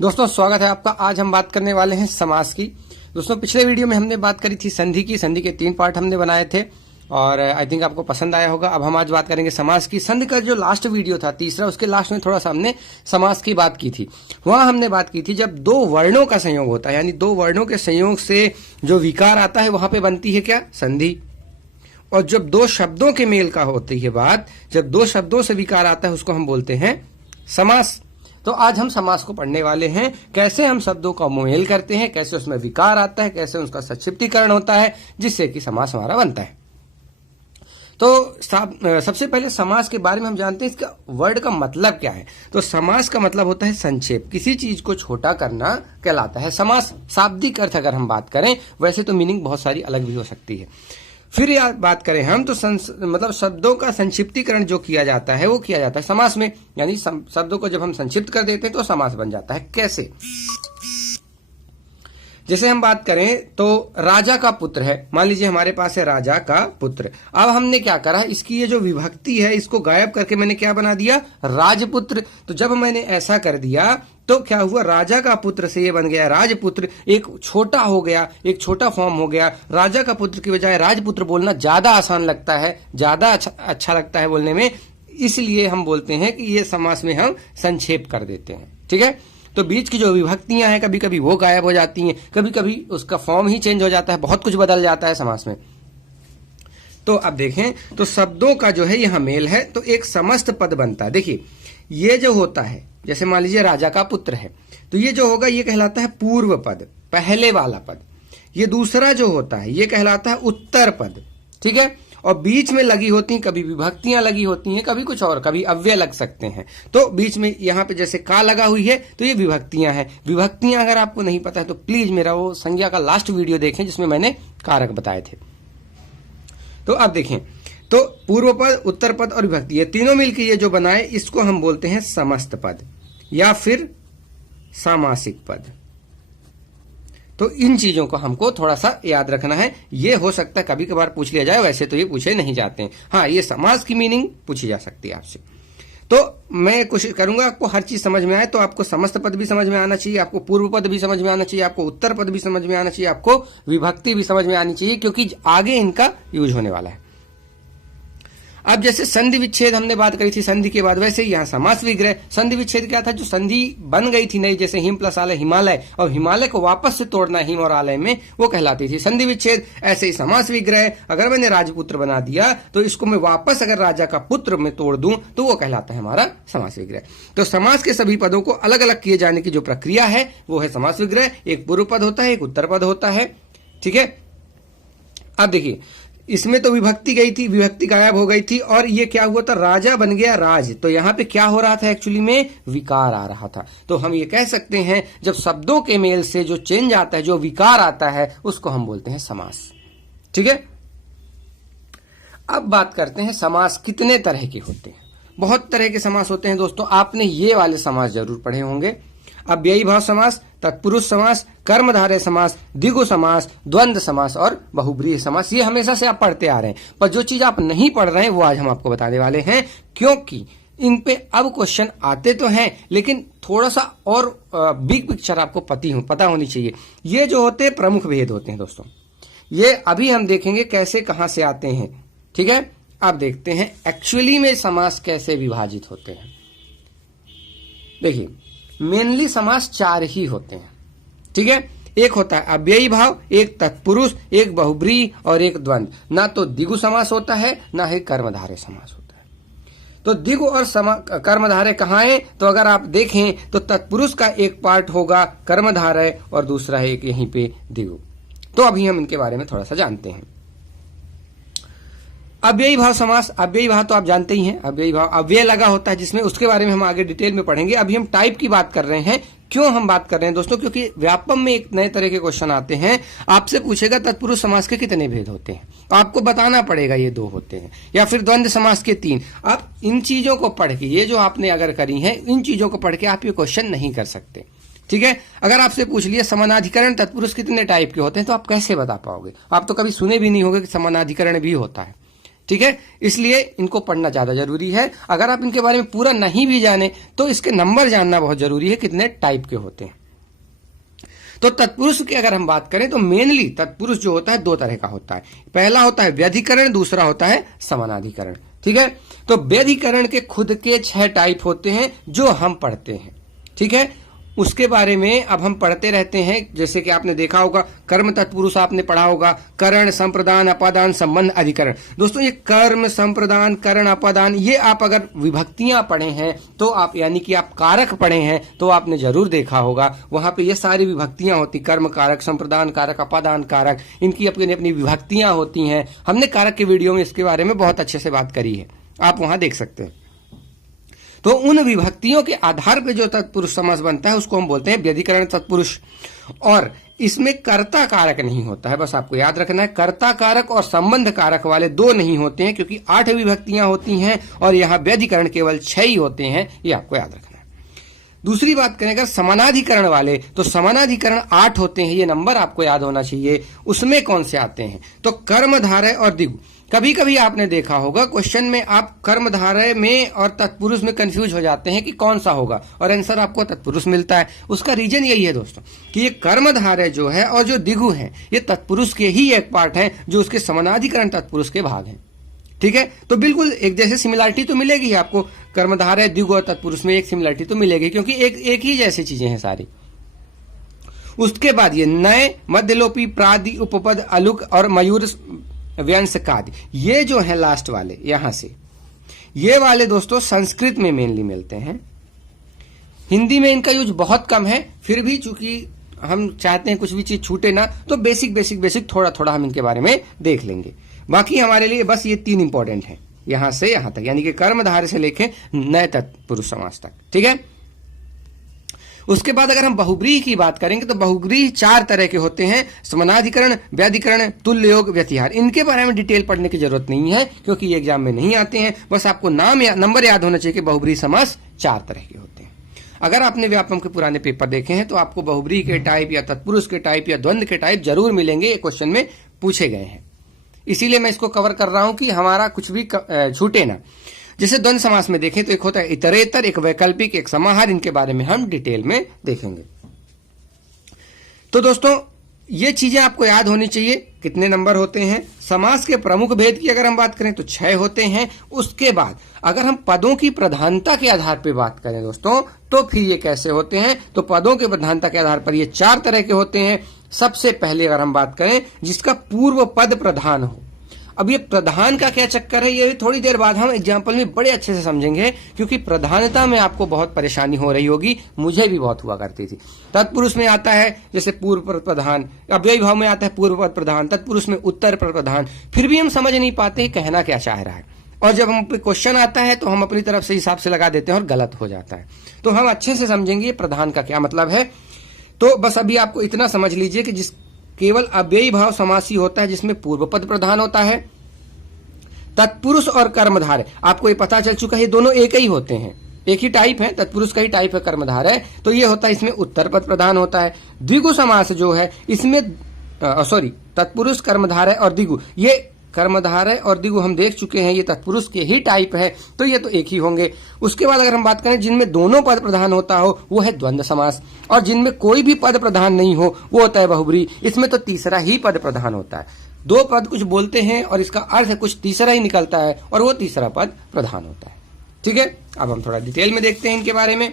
दोस्तों स्वागत है आपका। आज हम बात करने वाले हैं समास की। दोस्तों पिछले वीडियो में हमने बात करी थी संधि की। संधि के 3 पार्ट हमने बनाए थे और आई थिंक आपको पसंद आया होगा। अब हम आज बात करेंगे समास की। संधि का जो लास्ट वीडियो था तीसरा, उसके लास्ट में थोड़ा सा हमने समास की बात की थी। वहां हमने बात की थी जब 2 वर्णों का संयोग होता है, यानी 2 वर्णों के संयोग से जो विकार आता है वहां पे बनती है क्या? संधि। और जब 2 शब्दों के मेल का होती है बात, जब 2 शब्दों से विकार आता है उसको हम बोलते हैं समास। तो आज हम समास को पढ़ने वाले हैं, कैसे हम शब्दों का मेल करते हैं, कैसे उसमें विकार आता है, कैसे उसका संक्षिप्तीकरण होता है जिससे कि समास हमारा बनता है। तो सबसे पहले समास के बारे में हम जानते हैं इसका वर्ड का मतलब क्या है। तो समास का मतलब होता है संक्षेप, किसी चीज को छोटा करना कहलाता है समास। शाब्दिक अर्थ अगर हम बात करें, वैसे तो मीनिंग बहुत सारी अलग भी हो सकती है। फिर यार बात करें हम तो मतलब शब्दों का संक्षिप्तीकरण जो किया जाता है वो किया जाता है समास में, यानी शब्दों को जब हम संक्षिप्त कर देते हैं तो समास बन जाता है। कैसे? जैसे हम बात करें तो राजा का पुत्र है, मान लीजिए हमारे पास है राजा का पुत्र। अब हमने क्या करा, इसकी ये जो विभक्ति है इसको गायब करके मैंने क्या बना दिया? राजपुत्र। तो जब मैंने ऐसा कर दिया तो क्या हुआ? राजा का पुत्र से ये बन गया राजपुत्र। एक छोटा हो गया, एक छोटा फॉर्म हो गया। राजा का पुत्र की बजाय राजपुत्र बोलना ज्यादा आसान लगता है, ज्यादा अच्छा लगता है बोलने में, इसलिए हम बोलते हैं कि ये समास में हम संक्षेप कर देते हैं। ठीक है, तो बीच की जो विभक्तियां हैं कभी कभी वो गायब हो जाती हैं, कभी कभी उसका फॉर्म ही चेंज हो जाता है, बहुत कुछ बदल जाता है समास में। तो अब देखें तो शब्दों का जो है यहां मेल है तो एक समस्त पद बनता है। देखिए ये जो होता है, जैसे मान लीजिए राजा का पुत्र है, तो ये जो होगा ये कहलाता है पूर्व पद, पहले वाला पद। ये दूसरा जो होता है ये कहलाता है उत्तर पद। ठीक है, और बीच में लगी होती हैं, कभी विभक्तियां लगी होती हैं, कभी कुछ और, कभी अव्यय लग सकते हैं। तो बीच में यहां पे जैसे का लगा हुई है तो ये विभक्तियां हैं। विभक्तियां अगर आपको नहीं पता है तो प्लीज मेरा वो संज्ञा का लास्ट वीडियो देखें जिसमें मैंने कारक बताए थे। तो अब देखें तो पूर्व पद, उत्तर पद और विभक्ति, ये तीनों मिलकर ये जो बनाए इसको हम बोलते हैं समस्त पद या फिर सामासिक पद। तो इन चीजों को हमको थोड़ा सा याद रखना है। ये हो सकता है कभी कभार पूछ लिया जाए, वैसे तो ये पूछे नहीं जाते हैं। हाँ, ये समास की मीनिंग पूछी जा सकती है आपसे। तो मैं कोशिश करूंगा आपको हर चीज समझ में आए। तो आपको समस्त पद भी समझ में आना चाहिए, आपको पूर्व पद भी समझ में आना चाहिए, आपको उत्तर पद भी समझ में आना चाहिए, आपको विभक्ति भी समझ में आनी चाहिए, क्योंकि आगे इनका यूज होने वाला है। अब जैसे संधि विच्छेद हमने बात करी थी संधि के बाद, वैसे ही यहाँ समास विग्रह। संधि विच्छेद क्या था? जो संधि बन गई थी नई, जैसे हिम प्लस आलय हिमालय, और हिमालय को वापस से तोड़ना हिम और आलय में, वो कहलाती थी संधि विच्छेद। ऐसे ही समास विग्रह, अगर मैंने राजपुत्र बना दिया तो इसको मैं वापस अगर राजा का पुत्र में तोड़ दूं तो वो कहलाता है हमारा समास विग्रह। तो समास के सभी पदों को अलग अलग किए जाने की जो प्रक्रिया है वो है समास विग्रह। एक पूर्व पद होता है, एक उत्तर पद होता है। ठीक है, अब देखिए इसमें तो विभक्ति गई थी, विभक्ति गायब हो गई थी और ये क्या हुआ था? राजा बन गया राज। तो यहां पे क्या हो रहा था? एक्चुअली में विकार आ रहा था। तो हम ये कह सकते हैं जब शब्दों के मेल से जो चेंज आता है, जो विकार आता है, उसको हम बोलते हैं समास। ठीक है, अब बात करते हैं समास कितने तरह के होते हैं। बहुत तरह के समास होते हैं दोस्तों। आपने ये वाले समास जरूर पढ़े होंगे: अव्ययी भाव समास, तत्पुरुष समास, कर्मधारय समास, द्विगु समास, द्वंद्व समास और बहुब्रीहि समास। ये हमेशा से आप पढ़ते आ रहे हैं, पर जो चीज आप नहीं पढ़ रहे हैं वो आज हम आपको बताने वाले हैं, क्योंकि इन पे अब क्वेश्चन आते तो हैं लेकिन थोड़ा सा और बिग पिक्चर आपको पता होनी चाहिए। ये जो होते हैं प्रमुख भेद होते हैं दोस्तों, ये अभी हम देखेंगे कैसे कहां से आते हैं। ठीक है, अब देखते हैं एक्चुअली में समास कैसे विभाजित होते हैं। देखिए मेनली समास 4 ही होते हैं। ठीक है, एक होता है अव्ययी भाव, एक तत्पुरुष, एक बहुब्रीहि और एक द्वंद्व। ना तो द्विगु समास होता है ना ही कर्मधारय समास होता है। तो द्विगु और कर्मधारय कहाँ है? तो अगर आप देखें तो तत्पुरुष का एक पार्ट होगा कर्मधारय और दूसरा है एक यहीं पे द्विगु। तो अभी हम इनके बारे में थोड़ा सा जानते हैं। अव्ययी भाव समास, अव्ययी भाव तो आप जानते ही हैं, अव्ययी भाव अव्यय लगा होता है जिसमें, उसके बारे में हम आगे डिटेल में पढ़ेंगे। अभी हम टाइप की बात कर रहे हैं। क्यों हम बात कर रहे हैं दोस्तों? क्योंकि व्यापम में एक नए तरह के क्वेश्चन आते हैं। आपसे पूछेगा तत्पुरुष समास के कितने भेद होते हैं, आपको बताना पड़ेगा ये 2 होते हैं, या फिर द्वंद्व समास के 3। आप इन चीजों को पढ़ के, ये जो आपने अगर करी है, इन चीजों को पढ़ के आप ये क्वेश्चन नहीं कर सकते। ठीक है, अगर आपसे पूछ लिया समानाधिकरण तत्पुरुष कितने टाइप के होते हैं तो आप कैसे बता पाओगे? आप तो कभी सुने भी नहीं होंगे कि समानाधिकरण भी होता है। ठीक है, इसलिए इनको पढ़ना ज्यादा जरूरी है। अगर आप इनके बारे में पूरा नहीं भी जाने तो इसके नंबर जानना बहुत जरूरी है, कितने टाइप के होते हैं। तो तत्पुरुष की अगर हम बात करें तो मेनली तत्पुरुष जो होता है दो तरह का होता है। पहला होता है व्यधिकरण, दूसरा होता है समानाधिकरण। ठीक है, तो व्यधिकरण के खुद के 6 टाइप होते हैं जो हम पढ़ते हैं। ठीक है, उसके बारे में अब हम पढ़ते रहते हैं। जैसे कि आपने देखा होगा कर्म तत्पुरुष आपने पढ़ा होगा, करण, संप्रदान, अपादान, संबंध, अधिकरण। दोस्तों ये कर्म, संप्रदान, करण, अपादान, ये आप अगर विभक्तियां पढ़े हैं तो आप यानी कि आप कारक पढ़े हैं तो आपने जरूर देखा होगा, वहां पे ये सारी विभक्तियां होती, कर्म कारक, संप्रदान कारक, अपादान कारक, इनकी अपनी अपनी विभक्तियां होती हैं। हमने कारक के वीडियो में इसके बारे में बहुत अच्छे से बात करी है, आप वहां देख सकते हैं। तो उन विभक्तियों के आधार पर जो तत्पुरुष समास बनता है उसको हम बोलते हैं व्यधिकरण तत्पुरुष। और इसमें कर्ता कारक नहीं होता है, बस आपको याद रखना है। कर्ता कारक और संबंध कारक वाले 2 नहीं होते हैं, क्योंकि 8 विभक्तियां होती हैं और यहां व्यधिकरण केवल 6 ही होते हैं, ये आपको याद रखना है। दूसरी बात करें अगर समानाधिकरण वाले, तो समानाधिकरण 8 होते हैं, ये नंबर आपको याद होना चाहिए। उसमें कौन से आते हैं, तो कर्मधारय और द्विगु। कभी कभी आपने देखा होगा क्वेश्चन में आप कर्मधारय में और तत्पुरुष में कंफ्यूज हो जाते हैं कि कौन सा होगा, और आंसर आपको तत्पुरुष मिलता है। उसका रीजन यही है दोस्तों कि ये कर्मधारय जो है और जो द्विगु है ये तत्पुरुष के ही एक पार्ट है, जो उसके समानाधिकरण तत्पुरुष के भाग हैं। ठीक है, तो बिल्कुल एक जैसे सिमिलरिटी तो मिलेगी आपको, कर्मधारय, द्विगु और तत्पुरुष में एक सिमिलरिटी तो मिलेगी, क्योंकि एक ही जैसी चीजें हैं सारी। उसके बाद ये नए, मध्यलोपी, प्रादि, उपपद, अलुक और मयूर व्यंजकादि, ये जो है लास्ट वाले यहां से, ये वाले दोस्तों संस्कृत में मेनली मिलते हैं। हिंदी में इनका यूज बहुत कम है, फिर भी चूंकि हम चाहते हैं कुछ भी चीज छूटे ना, तो बेसिक थोड़ा थोड़ा हम इनके बारे में देख लेंगे। बाकी हमारे लिए बस ये 3 इंपॉर्टेंट है, यहां से यहां तक, यानी कि कर्मधारय से लेके नए तत्पुरुष समास तक। ठीक है, उसके बाद अगर हम बहुब्रीहि की बात करेंगे तो बहुब्रीहि 4 तरह के होते हैं, समानाधिकरण, व्याधिकरण, तुल्य योग, व्यतिहार। इनके बारे में डिटेल पढ़ने की जरूरत नहीं है, क्योंकि ये एग्जाम में नहीं आते हैं। बस आपको नंबर याद होना चाहिए कि बहुब्रीहि समास 4 तरह के होते हैं। अगर आपने व्यापम के पुराने पेपर देखे हैं तो आपको बहुब्रीहि के टाइप या तत्पुरुष के टाइप या द्वंद्व के टाइप जरूर मिलेंगे, ये क्वेश्चन में पूछे गए हैं। इसीलिए मैं इसको कवर कर रहा हूं कि हमारा कुछ भी छूटे ना। जैसे द्वंद्व समास में देखें तो एक होता है इतरेतर, एक वैकल्पिक, एक समाहार। इनके बारे में हम डिटेल में देखेंगे। तो दोस्तों ये चीजें आपको याद होनी चाहिए, कितने नंबर होते हैं। समास के प्रमुख भेद की अगर हम बात करें तो 6 होते हैं। उसके बाद अगर हम पदों की प्रधानता के आधार पर बात करें दोस्तों, तो फिर ये कैसे होते हैं, तो पदों के प्रधानता के आधार पर ये 4 तरह के होते हैं। सबसे पहले अगर हम बात करें जिसका पूर्व पद प्रधान हो। अब ये प्रधान का क्या चक्कर है, ये थोड़ी देर बाद हम एग्जाम्पल में बड़े अच्छे से समझेंगे, क्योंकि प्रधानता में आपको बहुत परेशानी हो रही होगी, मुझे भी बहुत हुआ करती थी। तत्पुरुष में आता है जैसे पूर्व पद प्रधान, अव्ययी भाव में आता है पूर्व पद प्रधान, तत्पुरुष में उत्तर पद प्रधान। फिर भी हम समझ नहीं पाते कहना क्या चाह रहा है, और जब हम पे क्वेश्चन आता है तो हम अपनी तरफ से हिसाब से लगा देते हैं और गलत हो जाता है। तो हम अच्छे से समझेंगे प्रधान का क्या मतलब है। तो बस अभी आपको इतना समझ लीजिए कि जिस केवल अव्ययी भाव समासी होता है जिसमें पूर्व पद प्रधान होता है। तत्पुरुष और कर्मधारय आपको ये पता चल चुका है, ये दोनों एक ही होते हैं, एक ही टाइप है, तत्पुरुष का ही टाइप है कर्मधारय। तो ये होता है, इसमें उत्तर पद प्रधान होता है। द्विगु समास जो है इसमें तत्पुरुष, कर्मधारय और द्विगु, ये कर्मधारय और द्विगु हम देख चुके हैं, ये तत्पुरुष के ही टाइप है, तो ये तो एक ही होंगे। उसके बाद अगर हम बात करें जिनमें दोनों पद प्रधान होता हो वो है द्वंद्व समास, और जिनमें कोई भी पद प्रधान नहीं हो वो होता है बहुब्रीहि। इसमें तो तीसरा ही पद प्रधान होता है, 2 पद कुछ बोलते हैं और इसका अर्थ कुछ तीसरा ही निकलता है और वो तीसरा पद प्रधान होता है। ठीक है, अब हम थोड़ा डिटेल में देखते हैं इनके बारे में।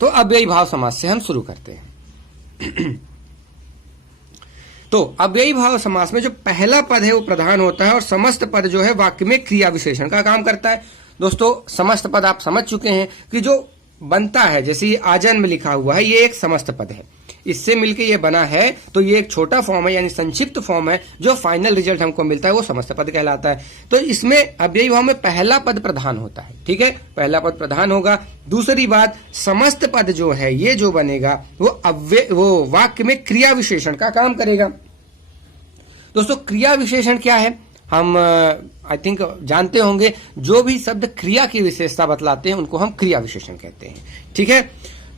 तो अव्ययी भाव समास से हम शुरू करते हैं। तो अव्ययी भाव समास में जो पहला पद है वो प्रधान होता है और समस्त पद जो है वाक्य में क्रिया विशेषण का काम करता है। दोस्तों समस्त पद आप समझ चुके हैं कि जो बनता है, जैसे ये आजन्म लिखा हुआ है, ये एक समस्त पद है, इससे मिलके ये बना है, तो ये एक छोटा फॉर्म है यानी संक्षिप्त फॉर्म है, जो फाइनल रिजल्ट हमको मिलता है वो समस्त पद कहलाता है। तो इसमें अव्ययी भाव में पहला पद प्रधान होता है। ठीक है, पहला पद प्रधान होगा। दूसरी बात, समस्त पद जो है ये जो बनेगा वो वाक्य में क्रिया विशेषण का काम करेगा। दोस्तों क्रिया विशेषण क्या है, हम आई थिंक जानते होंगे, जो भी शब्द क्रिया की विशेषता बतलाते हैं उनको हम क्रिया विशेषण कहते हैं। ठीक है,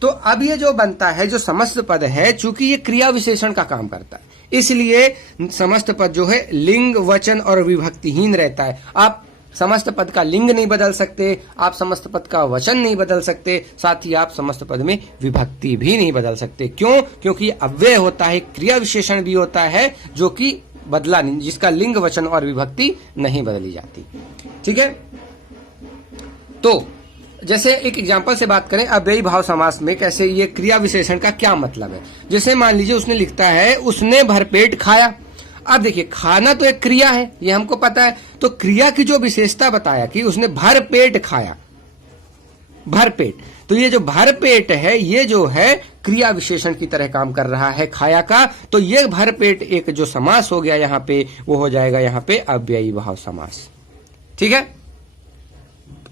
तो अब ये जो बनता है, जो समस्त पद है, चूंकि ये क्रिया विशेषण का काम करता है, इसलिए समस्त पद जो है लिंग, वचन और विभक्तिहीन रहता है। आप समस्त पद का लिंग नहीं बदल सकते, आप समस्त पद का वचन नहीं बदल सकते, साथ ही आप समस्त पद में विभक्ति भी नहीं बदल सकते। क्यों? क्योंकि अव्यय होता है, क्रिया विशेषण भी होता है जो कि बदला नहीं, जिसका लिंग, वचन और विभक्ति नहीं बदली जाती। ठीक है, तो जैसे एक एग्जांपल से बात करें, अव्ययी भाव समास में कैसे ये क्रिया विशेषण का क्या मतलब है। जैसे मान लीजिए उसने लिखता है उसने भरपेट खाया। अब देखिए खाना तो एक क्रिया है, ये हमको पता है, तो क्रिया की जो विशेषता बताया कि उसने भरपेट खाया, भरपेट, तो ये जो भरपेट है ये जो है क्रिया विशेषण की तरह काम कर रहा है खाया का। तो ये भरपेट एक जो समास हो गया यहाँ पे, वो हो जाएगा यहाँ पे अव्ययी भाव समास। ठीक है,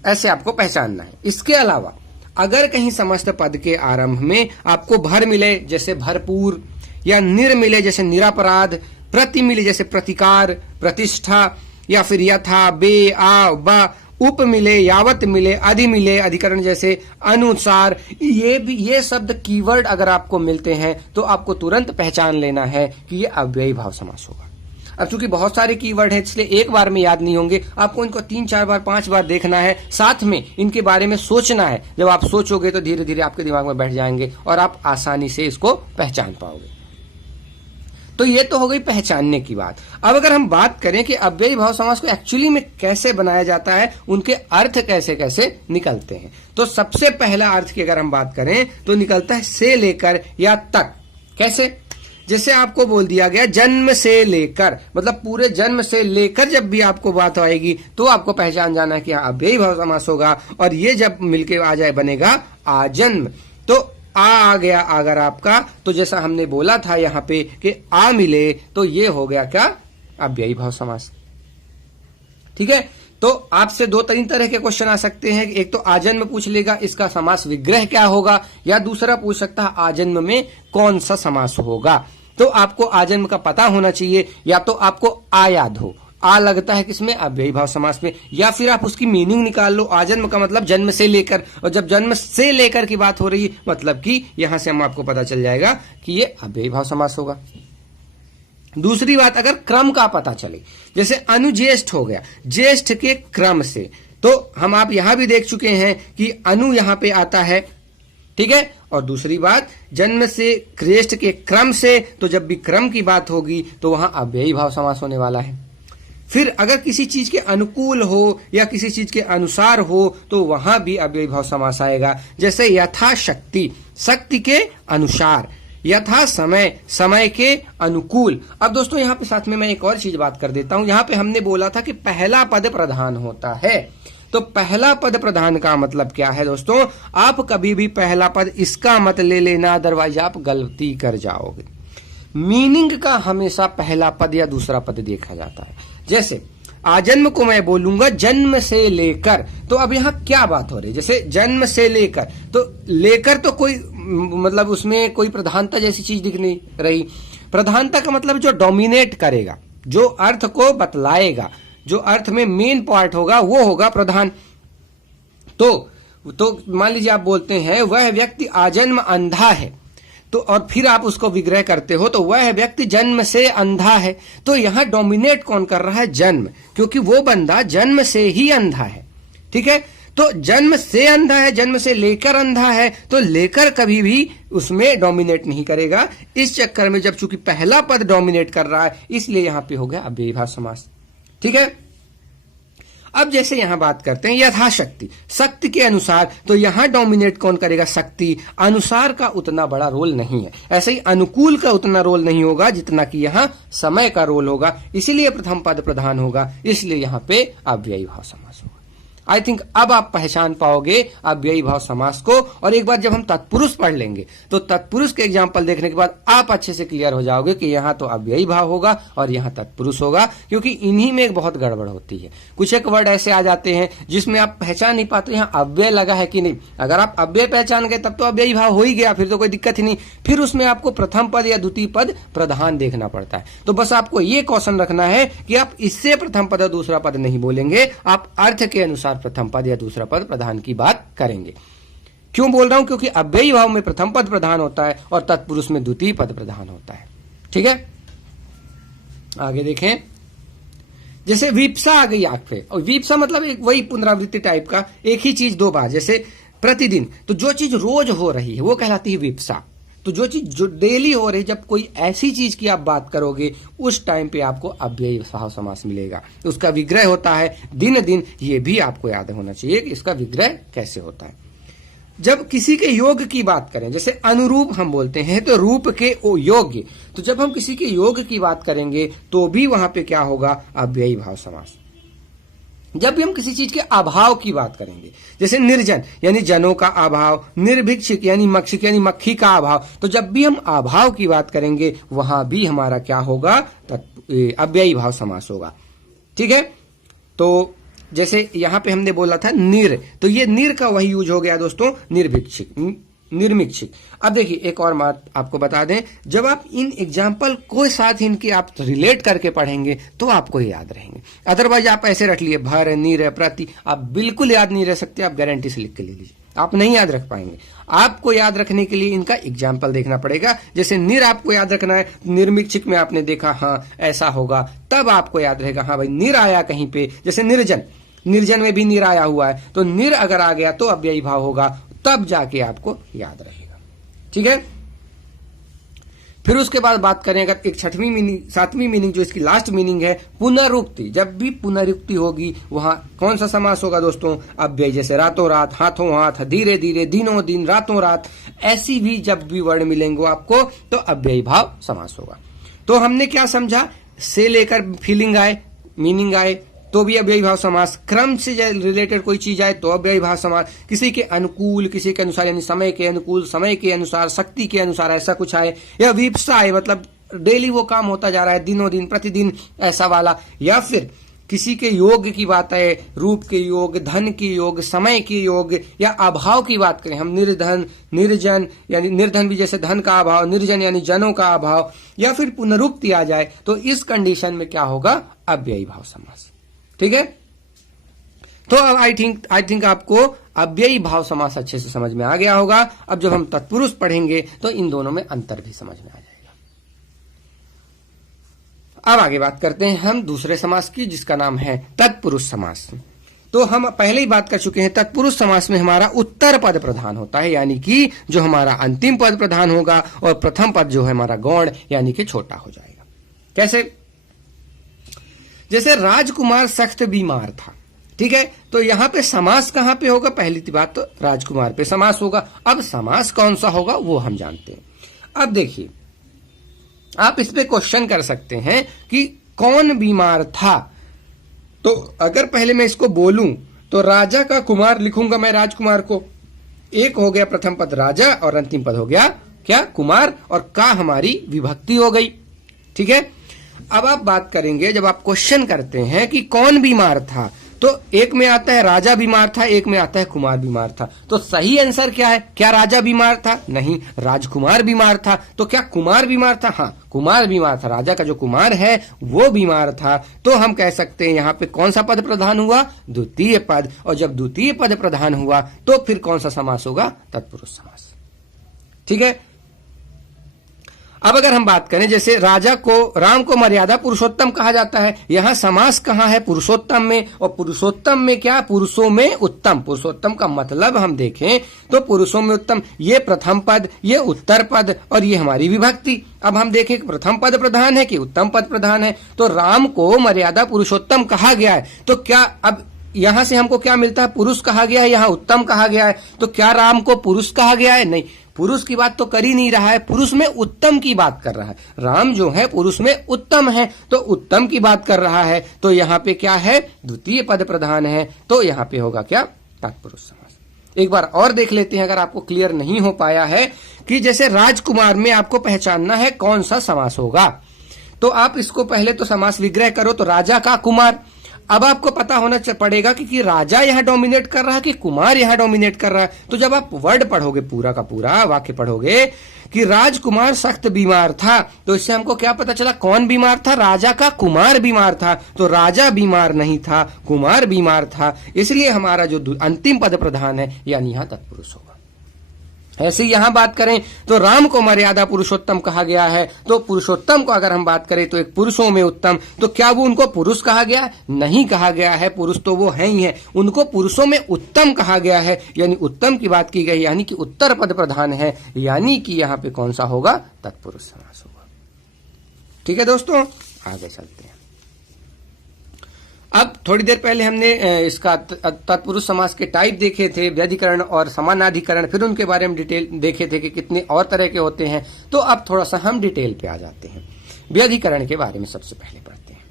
ऐसे आपको पहचानना है। इसके अलावा अगर कहीं समस्त पद के आरंभ में आपको भर मिले जैसे भरपूर, या निर मिले जैसे निरपराध, प्रति मिले जैसे प्रतिकार, प्रतिष्ठा, या फिर यथा, बे, आ, बा, उप मिले, यावत मिले, अधि मिले, अधिकरण जैसे अनुसार, ये शब्द कीवर्ड अगर आपको मिलते हैं तो आपको तुरंत पहचान लेना है कि ये अव्ययी भाव समास होगा। अब चूंकि बहुत सारे कीवर्ड है इसलिए एक बार में याद नहीं होंगे, आपको इनको 3, 4 बार, 5 बार देखना है, साथ में इनके बारे में सोचना है। जब आप सोचोगे तो धीरे धीरे आपके दिमाग में बैठ जाएंगे और आप आसानी से इसको पहचान पाओगे। तो ये तो हो गई पहचानने की बात। अब अगर हम बात करें कि अव्ययी भाव समास को एक्चुअली में कैसे बनाया जाता है, उनके अर्थ कैसे कैसे निकलते हैं, तो सबसे पहला अर्थ की अगर हम बात करें तो निकलता है से लेकर या तक। कैसे? जैसे आपको बोल दिया गया जन्म से लेकर, मतलब पूरे जन्म से लेकर जब भी आपको बात आएगी तो आपको पहचान जाना है कि अव्ययी भाव समास होगा। और ये जब मिलके आ जाए बनेगा आजन्म। तो आ गया अगर आपका, तो जैसा हमने बोला था यहाँ पे कि आ मिले, तो ये हो गया क्या? अव्ययी भाव समास। ठीक है, तो आपसे 2-3 तरह के क्वेश्चन आ सकते हैं। एक तो आजन्म पूछ लेगा इसका समास विग्रह क्या होगा, या दूसरा पूछ सकता है आजन्म में कौन सा समास होगा। तो आपको आजन्म का पता होना चाहिए, या तो आपको आ याद हो, आ लगता है किसमें? अव्ययी भाव समास में, या फिर आप उसकी मीनिंग निकाल लो। आजन्म का मतलब जन्म से लेकर, और जब जन्म से लेकर की बात हो रही है मतलब कि यहां से हम आपको पता चल जाएगा कि ये अव्ययी भाव समास होगा। दूसरी बात, अगर क्रम का पता चले, जैसे अनुज्येष्ठ हो गया, ज्येष्ठ के क्रम से, तो हम आप यहां भी देख चुके हैं कि अनु यहां पे आता है। ठीक है, और दूसरी बात जन्म से श्रेष्ठ के क्रम से, तो जब भी क्रम की बात होगी तो वहां अव्ययी भाव समास होने वाला है। फिर अगर किसी चीज के अनुकूल हो या किसी चीज के अनुसार हो तो वहां भी अव्ययी भाव समास आएगा। जैसे यथाशक्ति, शक्ति के अनुसार, यथा समय, समय के अनुकूल। अब दोस्तों यहाँ पे साथ में मैं एक और चीज बात कर देता हूं। यहाँ पे हमने बोला था कि पहला पद प्रधान होता है, तो पहला पद प्रधान का मतलब क्या है दोस्तों? आप कभी भी पहला पद इसका मत ले लेना, अदरवाइज आप गलती कर जाओगे। मीनिंग का हमेशा पहला पद या दूसरा पद देखा जाता है। जैसे आजन्म को मैं बोलूंगा जन्म से लेकर, तो अब यहाँ क्या बात हो रही है? जैसे जन्म से लेकर, तो लेकर तो कोई मतलब उसमें कोई प्रधानता जैसी चीज दिख नहीं रही। प्रधानता का मतलब जो डोमिनेट करेगा, जो अर्थ को बतलाएगा, जो अर्थ में मेन पार्ट होगा वो होगा प्रधान। तो मान लीजिए आप बोलते हैं वह व्यक्ति आजन्म अंधा है, तो और फिर आप उसको विग्रह करते हो तो वह व्यक्ति जन्म से अंधा है। तो यहां डोमिनेट कौन कर रहा है? जन्म, क्योंकि वो बंदा जन्म से ही अंधा है। ठीक है, तो जन्म से अंधा है, जन्म से लेकर अंधा है, तो लेकर कभी भी उसमें डोमिनेट नहीं करेगा। इस चक्कर में जब चूंकि पहला पद डोमिनेट कर रहा है इसलिए यहां पे हो गया अव्ययी भाव समास। ठीक है, अब जैसे यहां बात करते हैं यथाशक्ति, शक्ति के अनुसार, तो यहां डोमिनेट कौन करेगा? शक्ति। अनुसार का उतना बड़ा रोल नहीं है, ऐसे ही अनुकूल का उतना रोल नहीं होगा जितना कि यहां समय का रोल होगा, इसीलिए प्रथम पद प्रधान होगा, इसलिए यहां पे अव्ययी भाव समास होगा। आई थिंक अब आप पहचान पाओगे अव्ययी भाव समास को। और एक बार जब हम तत्पुरुष पढ़ लेंगे तो तत्पुरुष के एग्जाम्पल देखने के बाद आप अच्छे से क्लियर हो जाओगे कि यहाँ तो अव्ययी भाव होगा और यहाँ तत्पुरुष होगा, क्योंकि इन्हीं में एक बहुत गड़बड़ होती है। कुछ एक वर्ड ऐसे आ जाते हैं जिसमें आप पहचान नहीं पाते यहाँ अव्यय लगा है कि नहीं। अगर आप अव्यय पहचान गए तब तो अव्ययी भाव हो ही गया, फिर तो कोई दिक्कत ही नहीं। फिर उसमें आपको प्रथम पद या द्वितीय पद प्रधान देखना पड़ता है। तो बस आपको ये क्वेश्चन रखना है कि आप इससे प्रथम पद और दूसरा पद नहीं बोलेंगे, आप अर्थ के अनुसार प्रथम पद या दूसरा पद प्रधान की बात करेंगे। क्यों बोल रहा हूं? क्योंकि अव्ययी भाव में प्रथम पद प्रधान होता है और तत्पुरुष में द्वितीय पद प्रधान होता है। ठीक है, आगे देखें, जैसे विप्सा आ गई आंख पे, और विप्सा मतलब एक वही पुनरावृत्ति टाइप का, एक ही चीज दो बार, जैसे प्रतिदिन, तो जो चीज रोज हो रही है वो कहलाती है विप्सा। तो जो चीज जो डेली हो रही, जब कोई ऐसी चीज की आप बात करोगे उस टाइम पे आपको अव्ययी भाव समास मिलेगा। उसका विग्रह होता है दिन दिन, ये भी आपको याद होना चाहिए कि इसका विग्रह कैसे होता है। जब किसी के योग की बात करें, जैसे अनुरूप हम बोलते हैं, तो रूप के योग्य, तो जब हम किसी के योग की बात करेंगे तो भी वहां पे क्या होगा, अव्ययी भाव समास। जब भी हम किसी चीज के अभाव की बात करेंगे, जैसे निर्जन यानी जनों का अभाव, निर्भिक्षिक यानी मक्षिक यानी मक्खी का अभाव, तो जब भी हम अभाव की बात करेंगे वहां भी हमारा क्या होगा, अव्ययी भाव समास होगा। ठीक है, तो जैसे यहां पे हमने बोला था निर, तो ये निर का वही यूज हो गया दोस्तों, निर्भिक्षिक, निर्मिक्षिक। अब देखिए एक और बात आपको बता दें, जब आप इन एग्जाम्पल को साथ इनके आप रिलेट करके पढ़ेंगे तो आपको याद रहेंगे। अदरवाइज आप ऐसे रख लिए भर, निर, प्रति, आप बिल्कुल याद नहीं रह सकते। आप गारंटी से लिख के ले लीजिए, आप नहीं याद रख पाएंगे। आपको याद रखने के लिए इनका एग्जाम्पल देखना पड़ेगा। जैसे निर आपको याद रखना है, निर्मिक्षिक में आपने देखा हाँ ऐसा होगा, तब आपको याद रहेगा हाँ भाई निर आया कहीं पे। जैसे निर्जन, निर्जन में भी निर आया हुआ है, तो निर अगर आ गया तो अव्ययी भाव होगा, तब जाके आपको याद रहेगा। ठीक है, फिर उसके बाद बात करें अगर एक छठवीं मीनिंग, सातवीं मीनिंग जो इसकी लास्ट मीनिंग है, पुनरुक्ति। जब भी पुनरुक्ति होगी वहां कौन सा समास होगा दोस्तों, अव्ययी। जैसे रातों रात, हाथों हाथ, धीरे धीरे, दिनों दिन, रातों रात, ऐसी भी जब भी वर्ड मिलेंगे आपको तो अव्ययी भाव समास होगा। तो हमने क्या समझा, से लेकर फीलिंग आए, मीनिंग आए तो भी अव्ययी भाव समास, क्रम से रिलेटेड कोई चीज आए तो अव्ययी भाव समास, किसी के अनुकूल, किसी के अनुसार यानी समय के अनुकूल, समय के अनुसार, शक्ति के अनुसार ऐसा कुछ आए, या विप्सा आए मतलब डेली वो काम होता जा रहा है, दिनों दिन, प्रतिदिन ऐसा वाला, या फिर किसी के योग की बात है, रूप के योग, धन के योग, समय के योग, या अभाव की बात करें हम, निर्धन, निर्जन यानी निर्धन भी जैसे धन का अभाव, निर्जन यानी जनों का अभाव, या फिर पुनरुक्ति आ जाए, तो इस कंडीशन में क्या होगा, अव्ययी भाव समास। ठीक है, तो अब आई थिंक आपको अव्ययी भाव समास अच्छे से समझ में आ गया होगा। अब जब हम तत्पुरुष पढ़ेंगे तो इन दोनों में अंतर भी समझ में आ जाएगा। अब आगे बात करते हैं हम दूसरे समास की, जिसका नाम है तत्पुरुष समास। तो हम पहले ही बात कर चुके हैं, तत्पुरुष समास में हमारा उत्तर पद प्रधान होता है, यानी कि जो हमारा अंतिम पद प्रधान होगा, और प्रथम पद जो है हमारा गौण यानी कि छोटा हो जाएगा। कैसे, जैसे राजकुमार सख्त बीमार था। ठीक है, तो यहां पे समास कहां पे होगा, पहली बात तो राजकुमार पे समास होगा। अब समास कौन सा होगा वो हम जानते हैं। अब देखिए, आप इस पे क्वेश्चन कर सकते हैं कि कौन बीमार था। तो अगर पहले मैं इसको बोलूं तो राजा का कुमार लिखूंगा मैं राजकुमार को, एक हो गया प्रथम पद राजा और अंतिम पद हो गया क्या, कुमार, और का हमारी विभक्ति हो गई। ठीक है, अब आप बात करेंगे, जब आप क्वेश्चन करते हैं कि कौन बीमार था, तो एक में आता है राजा बीमार था, एक में आता है कुमार बीमार था। तो सही आंसर क्या है, क्या राजा बीमार था, नहीं, राजकुमार बीमार था। तो क्या कुमार बीमार था, हाँ कुमार बीमार था, राजा का जो कुमार है वो बीमार था। तो हम कह सकते हैं यहाँ पे कौन सा पद प्रधान हुआ, द्वितीय पद, और जब द्वितीय पद प्रधान हुआ तो फिर कौन सा समास होगा, तत्पुरुष समास। ठीक है, अब अगर हम बात करें, जैसे राजा को, राम को मर्यादा पुरुषोत्तम कहा जाता है, यहां समास कहां है, पुरुषोत्तम में, और पुरुषोत्तम में क्या, पुरुषों में उत्तम। पुरुषोत्तम का मतलब हम देखें तो पुरुषों में उत्तम, ये प्रथम पद, ये उत्तर पद, और ये हमारी विभक्ति। अब हम देखें प्रथम पद प्रधान है कि उत्तम पद प्रधान है। तो राम को मर्यादा पुरुषोत्तम कहा गया है, तो क्या अब यहां से हमको क्या मिलता है, पुरुष कहा गया है, यहां उत्तम कहा गया है, तो क्या राम को पुरुष कहा गया है, नहीं, पुरुष की बात तो कर ही नहीं रहा है, पुरुष में उत्तम की बात कर रहा है। राम जो है पुरुष में उत्तम है, तो उत्तम की बात कर रहा है। तो यहाँ पे क्या है, द्वितीय पद प्रधान है, तो यहाँ पे होगा क्या, तत्पुरुष समास। एक बार और देख लेते हैं, अगर आपको क्लियर नहीं हो पाया है, कि जैसे राजकुमार में आपको पहचानना है कौन सा समास होगा, तो आप इसको पहले तो समास विग्रह करो, तो राजा का कुमार। अब आपको पता होना पड़ेगा कि राजा यहां डोमिनेट कर रहा है कि कुमार यहां डोमिनेट कर रहा है। तो जब आप वर्ड पढ़ोगे, पूरा का पूरा वाक्य पढ़ोगे कि राजकुमार सख्त बीमार था, तो इससे हमको क्या पता चला, कौन बीमार था, राजा का कुमार बीमार था। तो राजा बीमार नहीं था, कुमार बीमार था, इसलिए हमारा जो अंतिम पद प्रधान है यानी यहां तत्पुरुष होगा। ऐसे ही यहां बात करें तो राम को मर्यादा पुरुषोत्तम कहा गया है। तो पुरुषोत्तम को अगर हम बात करें तो एक पुरुषों में उत्तम, तो क्या वो उनको पुरुष कहा गया? नहीं कहा गया है, पुरुष तो वो है ही है, उनको पुरुषों में उत्तम कहा गया है, यानी उत्तम की बात की गई, यानी कि उत्तर पद प्रधान है, यानी कि यहाँ पे कौन सा होगा? तत्पुरुष समास होगा। ठीक है दोस्तों, आगे चलते हैं। अब थोड़ी देर पहले हमने इसका तत्पुरुष समास के टाइप देखे थे, व्यधिकरण और समानाधिकरण, फिर उनके बारे में डिटेल देखे थे कि कितने और तरह के होते हैं। तो अब थोड़ा सा हम डिटेल पे आ जाते हैं। व्यधिकरण के बारे में सबसे पहले पढ़ते हैं।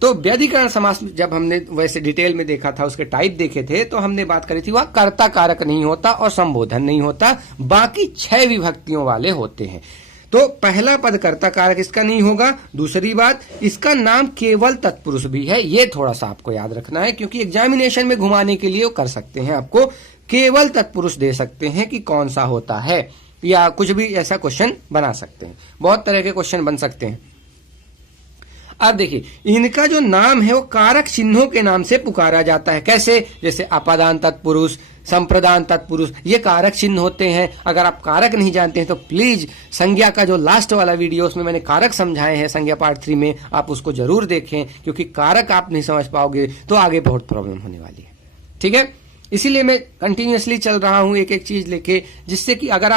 तो व्यधिकरण समास जब हमने वैसे डिटेल में देखा था, उसके टाइप देखे थे, तो हमने बात करी थी वह कर्ता कारक नहीं होता और संबोधन नहीं होता, बाकी 6 विभक्तियों वाले होते हैं। तो पहला पद कर्ता कारक इसका नहीं होगा। दूसरी बात, इसका नाम केवल तत्पुरुष भी है, ये थोड़ा सा आपको याद रखना है, क्योंकि एग्जामिनेशन में घुमाने के लिए वो कर सकते हैं, आपको केवल तत्पुरुष दे सकते हैं कि कौन सा होता है, या कुछ भी ऐसा क्वेश्चन बना सकते हैं। बहुत तरह के क्वेश्चन बन सकते हैं। अब देखिए, इनका जो नाम है वो कारक चिन्हों के नाम से पुकारा जाता है। कैसे? जैसे अपादान तत्पुरुष, संप्रदान तत्पुरुष, ये कारक चिन्ह होते हैं। अगर आप कारक नहीं जानते हैं तो प्लीज संज्ञा का जो लास्ट वाला वीडियो, उसमें मैंने कारक समझाए हैं, संज्ञा पार्ट 3 में, आप उसको जरूर देखें, क्योंकि कारक आप नहीं समझ पाओगे तो आगे बहुत प्रॉब्लम होने वाली है। ठीक है, इसीलिए मैं कंटिन्यूअसली चल रहा हूं एक एक चीज लेके, जिससे कि अगर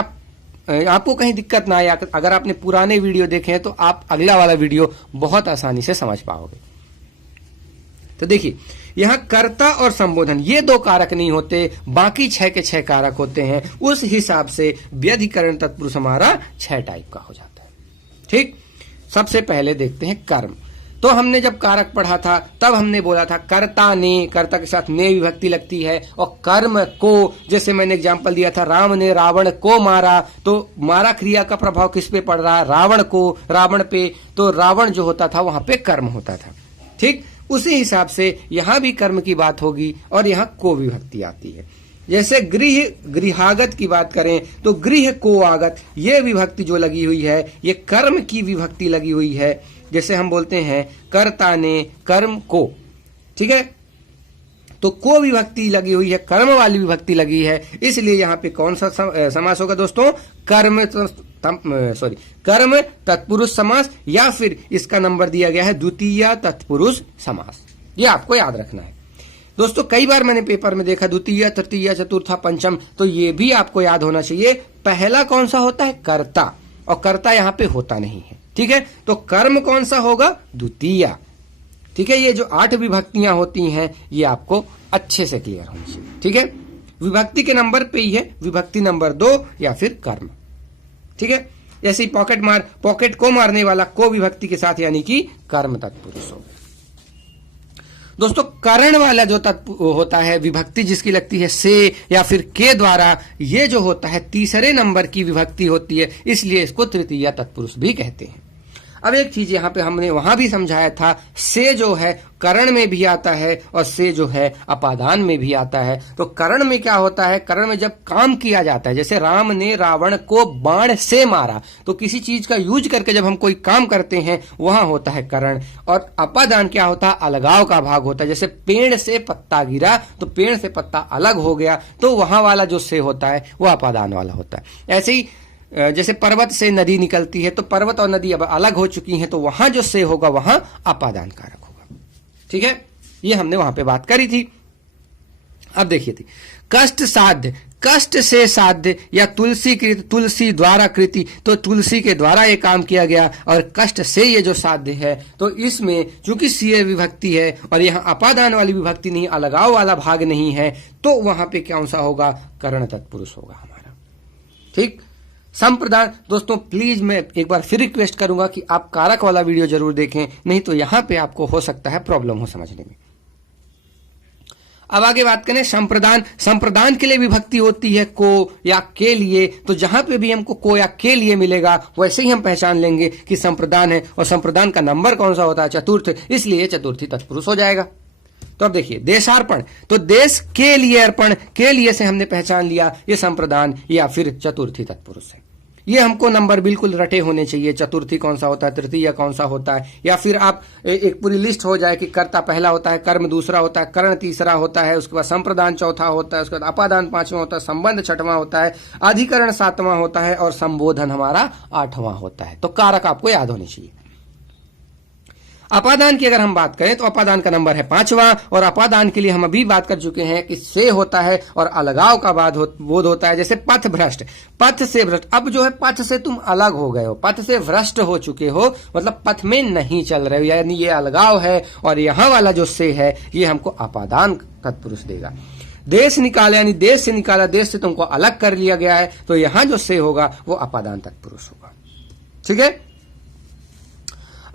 आपको कहीं दिक्कत ना आए, अगर आपने पुराने वीडियो देखे हैं तो आप अगला वाला वीडियो बहुत आसानी से समझ पाओगे। तो देखिए, यहां कर्ता और संबोधन ये 2 कारक नहीं होते, बाकी 6 के 6 कारक होते हैं। उस हिसाब से व्यधिकरण तत्पुरुष हमारा 6 टाइप का हो जाता है। ठीक, सबसे पहले देखते हैं कर्म। तो हमने जब कारक पढ़ा था तब हमने बोला था कर्ता ने, कर्ता के साथ ने विभक्ति लगती है, और कर्म को, जैसे मैंने एग्जांपल दिया था, राम ने रावण को मारा, तो मारा क्रिया का प्रभाव किस पे पड़ रहा है? रावण को, रावण पे, तो रावण जो होता था वहां पे कर्म होता था। ठीक, उसी हिसाब से यहां भी कर्म की बात होगी, और यहां को विभक्ति आती है। जैसे गृहागत की बात करें तो गृह को आगत, ये विभक्ति जो लगी हुई है ये कर्म की विभक्ति लगी हुई है। जैसे हम बोलते हैं कर्ता ने कर्म को, ठीक है, तो को विभक्ति लगी हुई है, कर्म वाली विभक्ति लगी है, इसलिए यहाँ पे कौन सा समास होगा दोस्तों? कर्म तत्पुरुष समास, या फिर इसका नंबर दिया गया है द्वितीय तत्पुरुष समास। ये आपको याद रखना है दोस्तों। कई बार मैंने पेपर में देखा द्वितीय, तृतीय, चतुर्थ, पंचम, तो ये भी आपको याद होना चाहिए। पहला कौन सा होता है? कर्ता, और कर्ता यहाँ पे होता नहीं है। ठीक है, तो कर्म कौन सा होगा? द्वितीय। ठीक है, ये जो 8 विभक्तियां होती हैं ये आपको अच्छे से क्लियर होनी चाहिए। ठीक है, विभक्ति के नंबर पे ही है, विभक्ति नंबर 2 या फिर कर्म। ठीक है, जैसे पॉकेट को मारने वाला को विभक्ति के साथ, यानी कि कर्म तत्पुरुष होगा। दोस्तों, करण वाला जो तत्व होता है, विभक्ति जिसकी लगती है से या फिर के द्वारा, ये जो होता है तीसरे नंबर की विभक्ति होती है, इसलिए इसको तृतीय तत्पुरुष भी कहते हैं। अब एक चीज यहाँ पे हमने वहां भी समझाया था, से जो है करण में भी आता है और से जो है अपादान में भी आता है। तो करण में क्या होता है? करण में जब काम किया जाता है, जैसे राम ने रावण को बाण से मारा, तो किसी चीज का यूज करके जब हम कोई काम करते हैं वहां होता है करण। और अपादान क्या होता है? अलगाव का भाग होता है। जैसे पेड़ से पत्ता गिरा तो पेड़ से पत्ता अलग हो गया, तो वहां वाला जो से होता है वह अपादान वाला होता है। ऐसे ही जैसे पर्वत से नदी निकलती है, तो पर्वत और नदी अब अलग हो चुकी हैं, तो वहां जो से होगा वहां अपादान कारक होगा। ठीक है, ये हमने वहां पे बात करी थी। अब देखिए थी कष्ट साध्य, कष्ट से साध्य, या तुलसी कृत, तुलसी द्वारा कृति, तो तुलसी के द्वारा ये काम किया गया, और कष्ट से ये जो साध्य है, तो इसमें चूंकि सीए विभक्ति है और यहाँ अपादान वाली विभक्ति नहीं, अलगाव वाला भाग नहीं है, तो वहां पे कौन सा होगा? करण तत्पुरुष होगा हमारा। ठीक, संप्रदान दोस्तों प्लीज मैं एक बार फिर रिक्वेस्ट करूंगा कि आप कारक वाला वीडियो जरूर देखें, नहीं तो यहां पे आपको हो सकता है प्रॉब्लम हो समझने में। अब आगे बात करें संप्रदान। संप्रदान के लिए विभक्ति होती है को या के लिए, तो जहां पे भी हमको को या के लिए मिलेगा वैसे ही हम पहचान लेंगे कि संप्रदान है, और संप्रदान का नंबर कौन सा होता है? चतुर्थ, इसलिए चतुर्थी तत्पुरुष हो जाएगा। तो अब देखिए देशार्पण, तो देश के लिए अर्पण, के लिए से हमने पहचान लिया ये संप्रदान या फिर चतुर्थी तत्पुरुष है। ये हमको नंबर बिल्कुल रटे होने चाहिए। चतुर्थी कौन सा होता है, तृतीय कौन सा होता है, या फिर आप एक पूरी लिस्ट हो जाए कि कर्ता पहला होता है, कर्म दूसरा होता है, करण तीसरा होता है, उसके बाद संप्रदान चौथा होता है, उसके बाद अपादान पांचवा होता है, संबंध छठवां होता है, अधिकरण सातवां होता है और संबोधन हमारा आठवां होता है। तो कारक आपको याद होने चाहिए। अपादान की अगर हम बात करें तो अपादान का नंबर है 5वां, और अपादान के लिए हम अभी बात कर चुके हैं कि से होता है और अलगाव का बोध होता है। जैसे पथ भ्रष्ट, पथ से भ्रष्ट, अब जो है पथ से तुम अलग हो गए हो, पथ से भ्रष्ट हो चुके हो, मतलब पथ में नहीं चल रहे हो, यानी ये अलगाव है। और यहां वाला जो से है ये हमको अपादान तत्पुरुष देगा। देश निकाला, यानी देश से निकाला, देश से तुमको अलग कर लिया गया है, तो यहां जो से होगा वो अपादान तत्पुरुष होगा। ठीक है,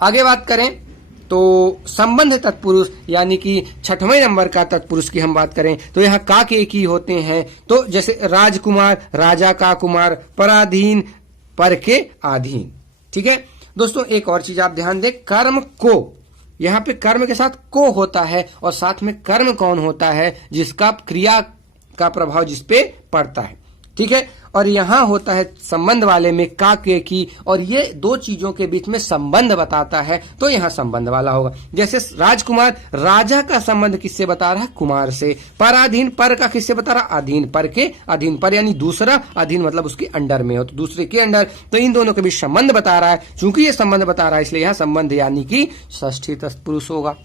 आगे बात करें तो संबंध तत्पुरुष, यानी कि 6वें नंबर का तत्पुरुष की हम बात करें तो यहाँ का के एक ही होते हैं। तो जैसे राजकुमार, राजा का कुमार, पराधीन, पर के अधीन। ठीक है दोस्तों, एक और चीज आप ध्यान दें, कर्म को, यहाँ पे कर्म के साथ को होता है और साथ में कर्म कौन होता है, जिसका क्रिया का प्रभाव जिसपे पड़ता है। ठीक है, और यहां होता है संबंध वाले में का के की, और ये दो चीजों के बीच में संबंध बताता है, तो यहां संबंध वाला होगा। जैसे राजकुमार, राजा का संबंध किससे बता रहा है, कुमार से। पराधीन, पर का किससे बता रहा, अधीन, पर के अधीन, पर यानी दूसरा, अधीन मतलब उसके अंडर में हो, तो दूसरे के अंडर, तो इन दोनों के बीच संबंध बता रहा है। चूंकि ये संबंध बता रहा है इसलिए यहां संबंध यानी कि षष्ठी तत्पुरुष होगा।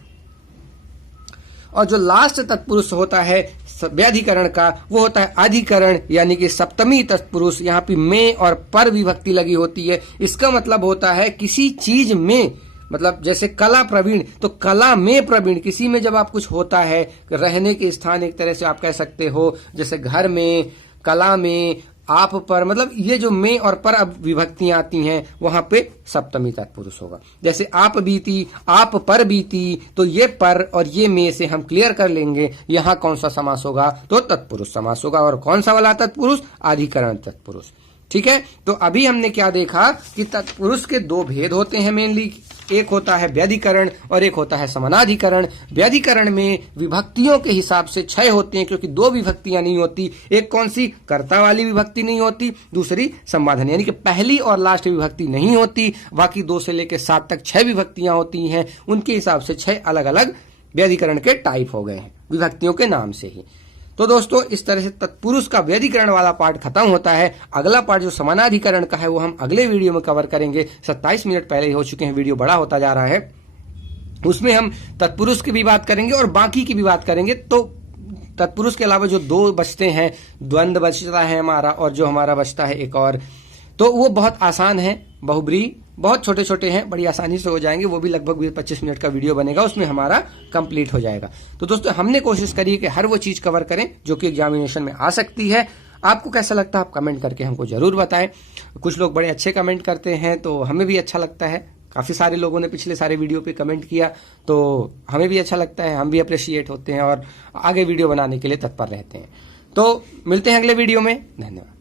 और जो लास्ट तत्पुरुष होता है व्याधिकरण का, वो होता है अधिकरण, यानी कि सप्तमी तत्पुरुष। यहाँ पे में और पर विभक्ति लगी होती है। इसका मतलब होता है किसी चीज में, मतलब जैसे कला प्रवीण, तो कला में प्रवीण, किसी में जब आप कुछ होता है, रहने के स्थान एक तरह से आप कह सकते हो, जैसे घर में, कला में, आप पर, मतलब ये जो में और पर अब विभक्तियां आती हैं वहां पे सप्तमी तत्पुरुष होगा। जैसे आप बीती, आप पर बीती, तो ये पर और ये में से हम क्लियर कर लेंगे यहां कौन सा समास होगा, तो तत्पुरुष समास होगा। और कौन सा वाला तत्पुरुष, अधिकरण तत्पुरुष। ठीक है, तो अभी हमने क्या देखा कि तत्पुरुष के दो भेद होते हैं मेनली, एक होता है व्याधिकरण और एक होता है समानाधिकरण। व्याधिकरण में विभक्तियों के हिसाब से 6 होते हैं, क्योंकि 2 विभक्तियां नहीं होती। एक कौन सी, कर्ता वाली विभक्ति नहीं होती, दूसरी संबाधन, यानी कि पहली और लास्ट विभक्ति नहीं होती। बाकी 2 से लेकर 7 तक 6 विभक्तियां होती हैं। उनके हिसाब से 6 अलग अलग व्याधिकरण के टाइप हो गए हैं विभक्तियों के नाम से ही। तो दोस्तों इस तरह से तत्पुरुष का व्याधिकरण वाला पार्ट खत्म होता है। अगला पार्ट जो समानाधिकरण का है वो हम अगले वीडियो में कवर करेंगे। 27 मिनट पहले ही हो चुके हैं, वीडियो बड़ा होता जा रहा है। उसमें हम तत्पुरुष की भी बात करेंगे और बाकी की भी बात करेंगे। तो तत्पुरुष के अलावा जो 2 बचते हैं, द्वंद्व बचता है हमारा, और जो हमारा बचता है एक और, तो वो बहुत आसान है। बहुब्रीहि बहुत छोटे छोटे हैं, बड़ी आसानी से हो जाएंगे। वो भी लगभग 25 मिनट का वीडियो बनेगा, उसमें हमारा कंप्लीट हो जाएगा। तो दोस्तों हमने कोशिश करी है कि हर वो चीज कवर करें जो कि एग्जामिनेशन में आ सकती है। आपको कैसा लगता है आप कमेंट करके हमको जरूर बताएं। कुछ लोग बड़े अच्छे कमेंट करते हैं तो हमें भी अच्छा लगता है। काफी सारे लोगों ने पिछले सारे वीडियो पे कमेंट किया तो हमें भी अच्छा लगता है, हम भी अप्रिशिएट होते हैं और आगे वीडियो बनाने के लिए तत्पर रहते हैं। तो मिलते हैं अगले वीडियो में, धन्यवाद।